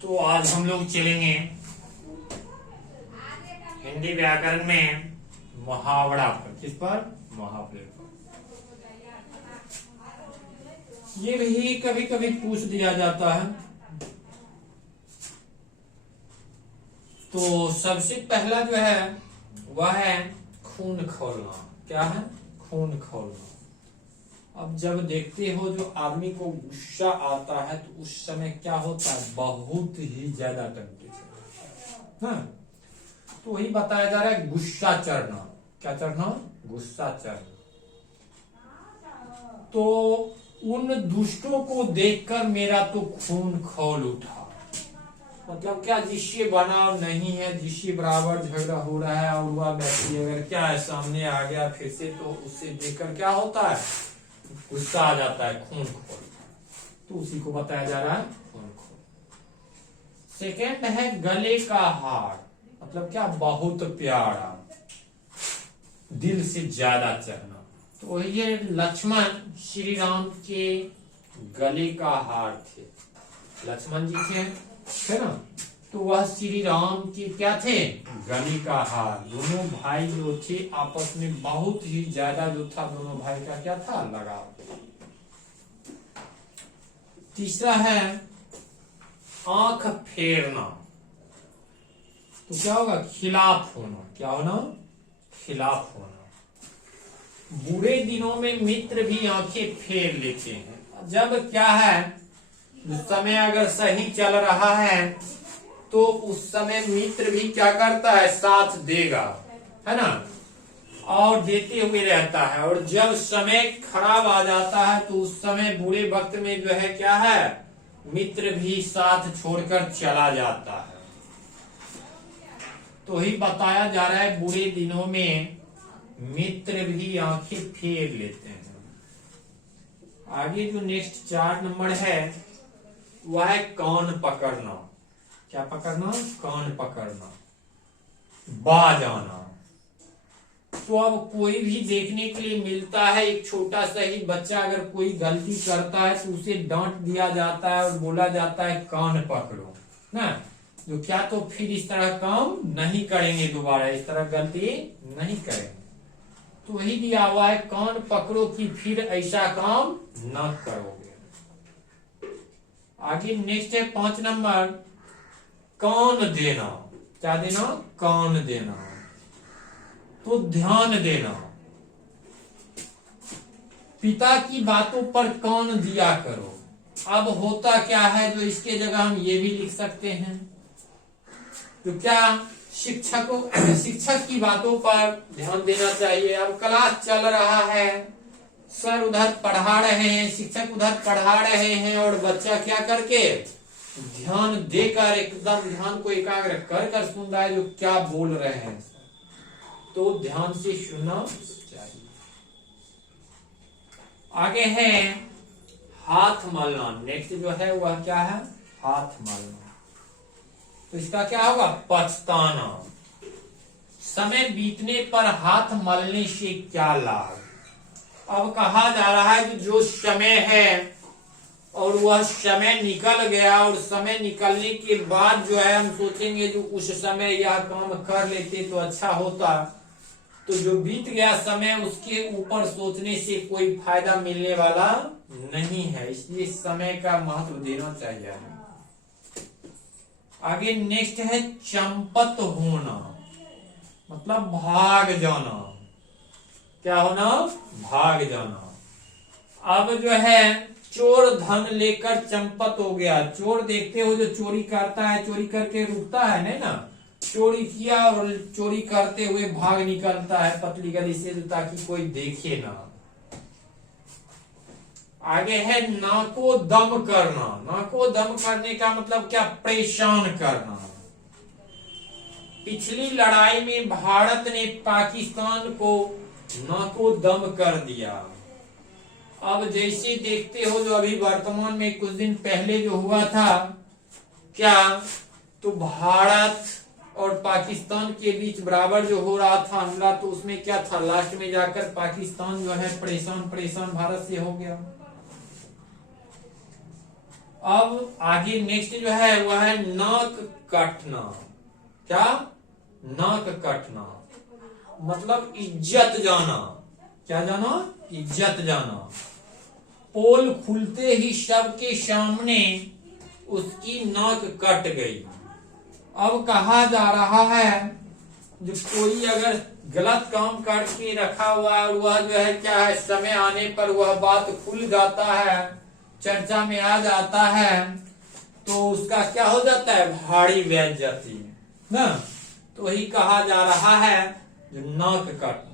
तो आज हम लोग चलेंगे हिंदी व्याकरण में मुहावरा पर। किस पर? मुहावरे पर। ये भी कभी कभी पूछ दिया जाता है। तो सबसे पहला जो है वह है खून खौलना। क्या है? खून खौलना। अब जब देखते हो जो आदमी को गुस्सा आता है तो उस समय क्या होता है? बहुत ही ज्यादा टेम्परेचर। हाँ, तो वही बताया जा रहा है, गुस्सा चढ़ना। क्या चढ़ना? गुस्सा चढ़ना। तो उन दुष्टों को देखकर मेरा तो खून खौल उठा। मतलब क्या? जिससे बनाव नहीं है, जिससे बराबर झगड़ा हो रहा है, और वह व्यक्ति अगर क्या है सामने आ गया फिर से, तो उससे देखकर क्या होता है? गुस्सा आ जाता है, खून खौल। तो उसी को बताया जा रहा है खून खौल। सेकेंड है गले का हार। मतलब क्या? बहुत प्यारा, दिल से ज्यादा चढ़ना। तो ये लक्ष्मण श्री राम के गले का हार थे। लक्ष्मण जी थे, है ना? तो वह श्री राम के क्या थे? गले का हार। दोनों भाई जो थे आपस में बहुत ही ज्यादा जो था, दोनों भाई का क्या था? लगाव। तीसरा है आंख फेरना। तो क्या होगा? खिलाफ होना। क्या होना? खिलाफ होना। बुरे दिनों में मित्र भी आंखें फेर लेते हैं। जब क्या है, उस समय अगर सही चल रहा है तो उस समय मित्र भी क्या करता है? साथ देगा, है ना? और देते हुए रहता है। और जब समय खराब आ जाता है तो उस समय बुरे वक्त में जो है क्या है? मित्र भी साथ छोड़कर चला जाता है। तो ही बताया जा रहा है, बुरे दिनों में मित्र भी आंखें फेर लेते हैं। आगे जो नेक्स्ट 4 नंबर है वह है कान पकड़ना। क्या पकड़ना? कान पकड़ना, बाज आना। तो अब कोई भी देखने के लिए मिलता है, एक छोटा सा ही बच्चा अगर कोई गलती करता है तो उसे डांट दिया जाता है और बोला जाता है कान पकड़ो ना। जो क्या, तो फिर इस तरह काम नहीं करेंगे, दोबारा इस तरह गलती नहीं करेंगे। तो वही दिया हुआ है, कान पकड़ो कि फिर ऐसा काम न करोगे। आगे नेक्स्ट है 5 नंबर, कान देना। क्या देना? कान देना। तो ध्यान देना। पिता की बातों पर कान दिया करो। अब होता क्या है, जो इसके जगह हम ये भी लिख सकते हैं, तो क्या शिक्षक की बातों पर ध्यान देना चाहिए। अब क्लास चल रहा है, सर उधर पढ़ा रहे हैं, शिक्षक उधर पढ़ा रहे हैं, और बच्चा क्या करके ध्यान देकर एकदम ध्यान को एकाग्र कर कर सुन रहा है जो क्या बोल रहे हैं, तो ध्यान से सुनना चाहिए। आगे है हाथ मलना। नेक्स्ट जो है वह क्या है? हाथ मलना। तो इसका क्या होगा? पछताना। समय बीतने पर हाथ मलने से क्या लाभ? अब कहा जा रहा है कि जो समय है और वह समय निकल गया, और समय निकलने के बाद जो है हम सोचेंगे जो उस समय यह काम कर लेते तो अच्छा होता। तो जो बीत गया समय, उसके ऊपर सोचने से कोई फायदा मिलने वाला नहीं है, इसलिए समय का महत्व देना चाहिए। आगे नेक्स्ट है चंपत होना। मतलब भाग जाना। क्या होना? भाग जाना। अब जो है चोर धन लेकर चंपत हो गया। चोर देखते हो जो चोरी करता है, चोरी करके रुकता है नहीं ना, चोरी किया और चोरी करते हुए भाग निकलता है पतली गली से, ताकि कोई देखे ना। आगे है नाको दम करना। नाको दम करने का मतलब क्या? परेशान करना। पिछली लड़ाई में भारत ने पाकिस्तान को नाको दम कर दिया। अब जैसे देखते हो जो अभी वर्तमान में कुछ दिन पहले जो हुआ था, क्या तो भारत और पाकिस्तान के बीच बराबर जो हो रहा था हमला, तो उसमें क्या था, लास्ट में जाकर पाकिस्तान जो है परेशान भारत से हो गया। अब आगे नेक्स्ट जो है वह है नाक कटना। क्या? नाक कटना मतलब इज्जत जाना। क्या जाना? इज्जत जाना। पोल खुलते ही सबके सामने उसकी नाक कट गई। अब कहा जा रहा है जो कोई अगर गलत काम करके रखा हुआ है और वह जो है क्या है समय आने पर वह बात खुल जाता है, चर्चा में आ जाता है, तो उसका क्या हो जाता है? भारी बेइज्जती ना। तो वही कहा जा रहा है जो नाक काटना।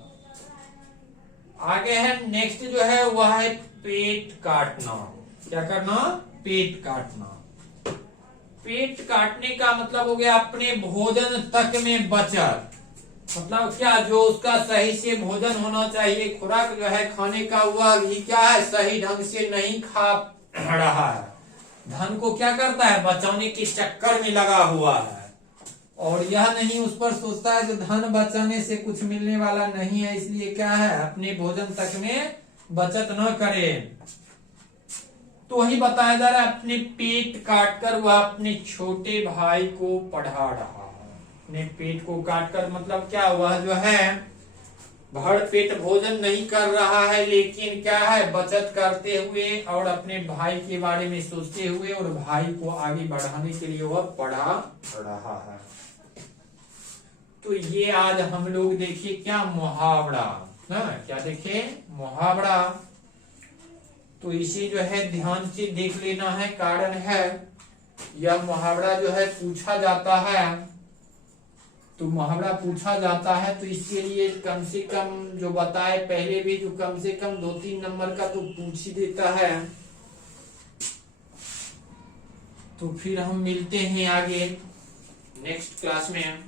आगे है नेक्स्ट जो है वह है पेट काटना। क्या करना? पेट काटना। पेट काटने का मतलब हो गया अपने भोजन तक में बचत। मतलब क्या? जो उसका सही से भोजन होना चाहिए, खुराक जो है खाने का, वह भी क्या है सही ढंग से नहीं खा रहा है। धन को क्या करता है? बचाने के चक्कर में लगा हुआ है और यह नहीं उस पर सोचता है जो धन बचाने से कुछ मिलने वाला नहीं है, इसलिए क्या है अपने भोजन तक में बचत न करे। तो वही बताया जा रहा है अपने पेट काटकर वह अपने छोटे भाई को पढ़ा रहा है। अपने पेट को काटकर मतलब क्या? वह जो है भर पेट भोजन नहीं कर रहा है, लेकिन क्या है बचत करते हुए और अपने भाई के बारे में सोचते हुए और भाई को आगे बढ़ाने के लिए वह पढ़ा रहा है। तो ये आज हम लोग देखिए क्या मुहावरा ना, क्या देखे? मुहावरा। तो इसे जो है ध्यान से देख लेना है। कारण है यह मुहावरा जो है पूछा जाता है, तो मुहावरा पूछा जाता है तो इसके लिए कम से कम जो बताए पहले भी जो कम से कम 2-3 नंबर का तो पूछ ही देता है। तो फिर हम मिलते हैं आगे नेक्स्ट क्लास में।